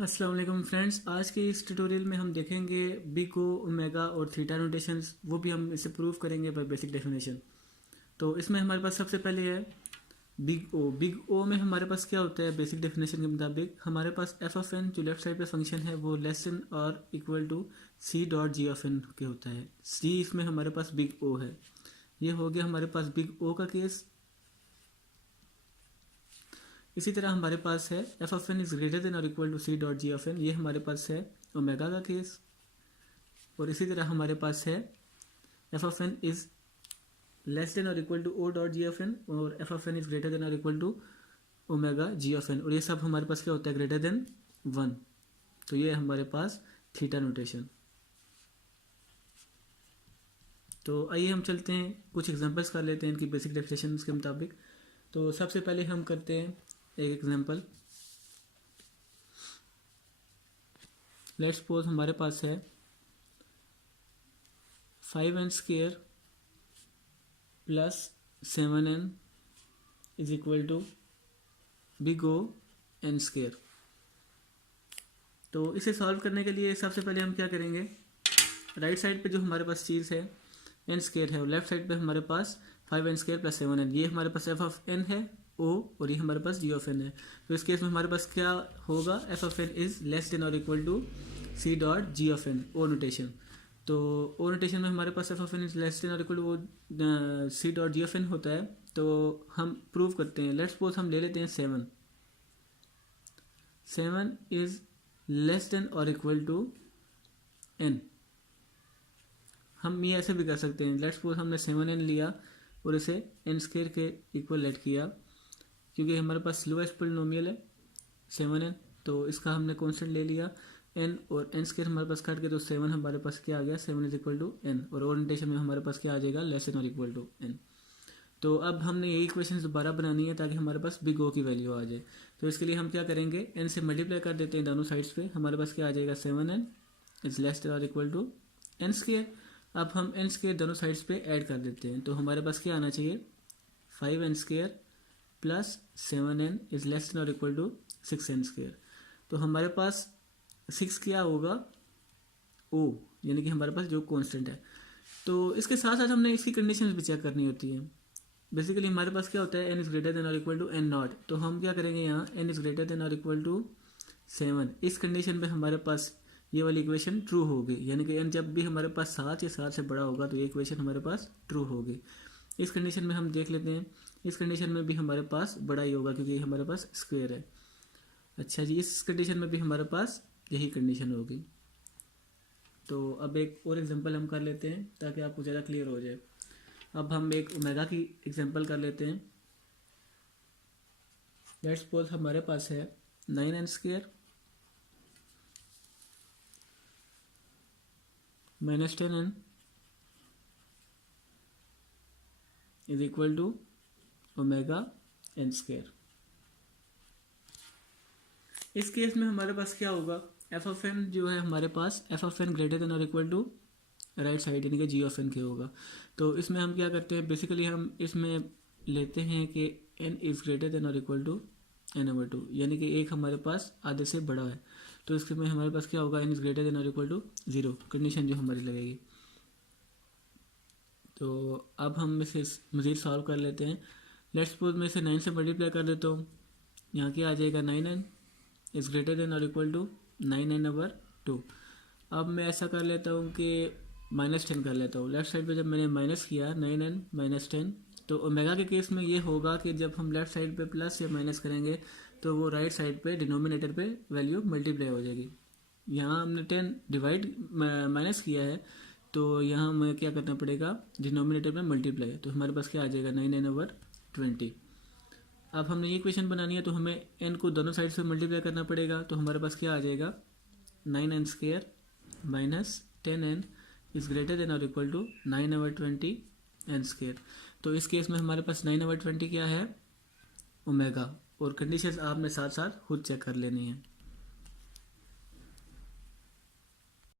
अस्सलाम वालेकुम फ्रेंड्स, आज के इस ट्यूटोरियल में हम देखेंगे बिग ओ, ओमेगा और थीटा नोटेशंस। वो भी हम इसे प्रूव करेंगे बाय बेसिक डेफिनेशन। तो इसमें हमारे पास सबसे पहले है बिग ओ। बिग ओ में हमारे पास क्या होता है? बेसिक डेफिनेशन के मुताबिक हमारे पास एफ ऑफ एन जो लेफ्ट साइड पे फंक्शन है वो लेस देन और equal to C dot ji of N के होता है। सी इसमें हमारे पास बिग ओ है। ये हो गया हमारे पास बिग ओ का केस। इसी तरह हमारे पास है f of n is greater than और equal to C dot ji of n, ये हमारे पास है ओमेगा का केस। और इसी तरह हमारे पास है f of n is less than और equal to O dot ji of n, और f of n is greater than और equal to omega g of n, और ये सब हमारे पास क्या होता है? Greater than 1। तो ये हमारे पास थीटा नोटेशन। तो आइए हम चलते हैं, कुछ एग्जांपल्स कर लेते हैं इनकी बेसिक डेफिनेशन के मुताबिक। तो सबसे पहले हम करते हैं एक एग्जांपल। लेट्स सपोज हमारे पास है 5n² plus 7n is equal to big O n²। तो इसे सॉल्व करने के लिए सबसे पहले हम क्या करेंगे? राइट साइड पे जो हमारे पास चीज़ है n² है, और लेफ्ट साइड पे हमारे पास 5n² प्लस 7n, ये हमारे पास एफ ऑफ एन है ओ, और ये हमारे पास जी ऑफ एन है। तो इस केस में हमारे पास क्या होगा? F of n is less than और equal to C dot ji of n, O notation. तो ओ नोटेशन में हमारे पास F of n is less than और equal to C dot ji of n होता है। तो हम प्रूव करते हैं। लेट्स सपोज हम ले लेते हैं 7 इज लेस देन और इक्वल टू एन। हम ये ऐसे भी कर सकते हैं। लेट्स सपोज हमने 7n लिया और इसे n² के इक्वल लेट किया, क्योंकि हमारे पास लोएस्ट पोलिनोमियल है 7n, तो इसका हमने कांस्टेंट ले लिया n, और n² हमारे पास काट के तो 7 हमारे पास क्या आ गया? 7 इज इक्वल टू n, और ओरिएंटेशन में हमारे पास क्या आ जाएगा? लेस देन और इक्वल टू n। तो अब हमने यही इक्वेशन दोबारा बनानी है ताकि हमारे पास बिग ओ की वैल्यू आ जाए। तो इसके लिए हम क्या करेंगे? n से मल्टीप्लाई कर देते हैं दोनों साइड्स पे। हमारे पास क्या आ जाएगा? 7n इज लेस देन और इक्वल टू n²। अब हम n² दोनों साइड्स पे ऐड कर देते हैं, तो हमारे पास क्या आना चाहिए? 5n² plus 7n is less than और इक्वल टू 6n²। तो हमारे पास 6 क्या होगा? ओ, यानी कि हमारे पास जो कांस्टेंट है। तो इसके साथ साथ हमने इसकी कंडीशंस भी चेक करनी होती है। बेसिकली हमारे पास क्या होता है? n इज ग्रेटर देन और इक्वल टू n नॉट। तो हम क्या करेंगे यहाँ? n इज ग्रेटर देन और इक्वल टू 7, इस कंडीशन पे हमारे पास ये वाली इक्वेशन ट्रू होगी, यानी कि n जब भी हमारे पास 7 या 7 से बड़ा होगा तो ये इक्वेशन हमारे पास ट्रू होगी। इस कंडीशन में हम देख लेते हैं, इस कंडीशन में भी हमारे पास बड़ा ही होगा क्योंकि हमारे पास स्क्वायर है। अच्छा जी, इस कंडीशन में भी हमारे पास यही कंडीशन होगी। तो अब एक और एग्जांपल हम कर लेते हैं ताकि आपको ज़्यादा क्लियर हो जाए। अब हम एक ओमेगा की एग्जांपल कर लेते हैं। लेट्स सपोज हमारे पास है 9n² minus 10n is equal to omega n²। इस केस में हमारे पास क्या होगा? एफ ऑफ एन जो है हमारे पास F of N greater than और इक्वल टू राइट साइड यानी कि जी ऑफ एन के होगा। तो इसमें हम क्या करते हैं? बेसिकली हम इसमें लेते हैं कि n इज ग्रेटर देन और इक्वल टू n/2, यानी कि एक हमारे पास आधे से बड़ा है। तो इसके में हमारे पास क्या होगा? n इज ग्रेटर देन और इक्वल टू 0, कंडीशन जो हमारी लगेगी। तो अब हम इसे मज़ीद सॉल्व कर लेते हैं। लेट्स सपोज मैं इसे 9 से मल्टीप्लाई कर देता हूँ। यहाँ क्या आ जाएगा? 9n इज़ ग्रेटर देन और इक्वल टू 9n/2। अब मैं ऐसा कर लेता हूँ कि -10 कर लेता हूँ। लेफ्ट साइड पे जब मैंने माइनस किया 9n माइनस 10, तो ओमेगा के केस में ये होगा कि जब हम लेफ्ट साइड पे प्लस या माइनस करेंगे तो वो राइट साइड पे डिनोमिनेटर पे वैल्यू मल्टीप्लाई हो जाएगी। यहाँ हमने 10 डिवाइड माइनस किया है, तो यहाँ हमें क्या करना पड़ेगा? डिनोमिनेटर में मल्टीप्लाई। तो हमारे पास क्या आ जाएगा? 9n/20। अब हमने ये इक्वेशन बनानी है तो हमें n को दोनों साइड से मल्टीप्लाई करना पड़ेगा। तो हमारे पास क्या आ जाएगा? 9n² minus 10n is greater than और इक्वल टू 9/20 n²। तो इस केस में हमारे पास 9/20 क्या है? ओमेगा। और कंडीशंस आपने साथ साथ खुद चेक कर लेनी है।